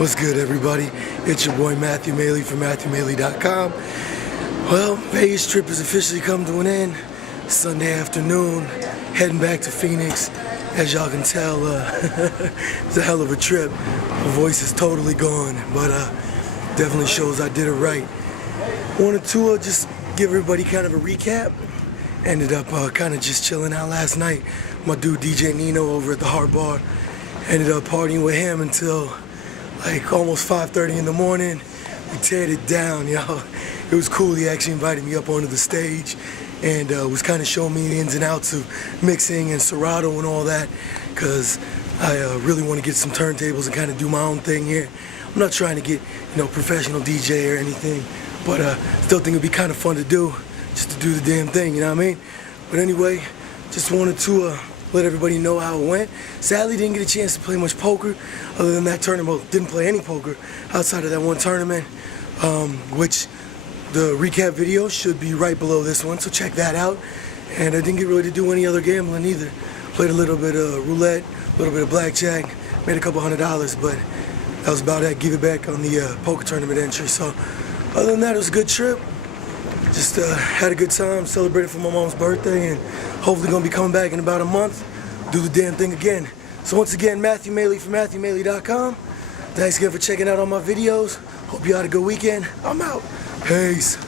What's good, everybody? It's your boy Matthew Maley from MatthewMaley.com. Well, Vegas trip has officially come to an end. Sunday afternoon, heading back to Phoenix. As y'all can tell, it's a hell of a trip. My voice is totally gone, but definitely shows I did it right. Wanted to just give everybody kind of a recap. Ended up kind of just chilling out last night. My dude DJ Nino over at the Hard Bar. Ended up partying with him until like almost 5:30 in the morning. We teared it down, yo. It was cool. He actually invited me up onto the stage and was kind of showing me the ins and outs of mixing and Serato and all that, because I really want to get some turntables and kind of do my own thing here. I'm not trying to get, professional DJ or anything, but still think it'd be kind of fun to do, just to do the damn thing, you know what I mean? But anyway, just wanted to let everybody know how it went. Sadly, didn't get a chance to play much poker other than that tournament. Well, didn't play any poker outside of that one tournament, which the recap video should be right below this one, so check that out. And I didn't get really to do any other gambling either. Played a little bit of roulette, a little bit of blackjack, made a couple $100, but that was about it. Give it back on the poker tournament entry. So other than that, it was a good trip. Just had a good time, celebrated for my mom's birthday, and hopefully gonna be coming back in about a month, do the damn thing again. So once again, Matthew Maley from MatthewMaley.com. Thanks again for checking out all my videos. Hope you had a good weekend. I'm out. Peace.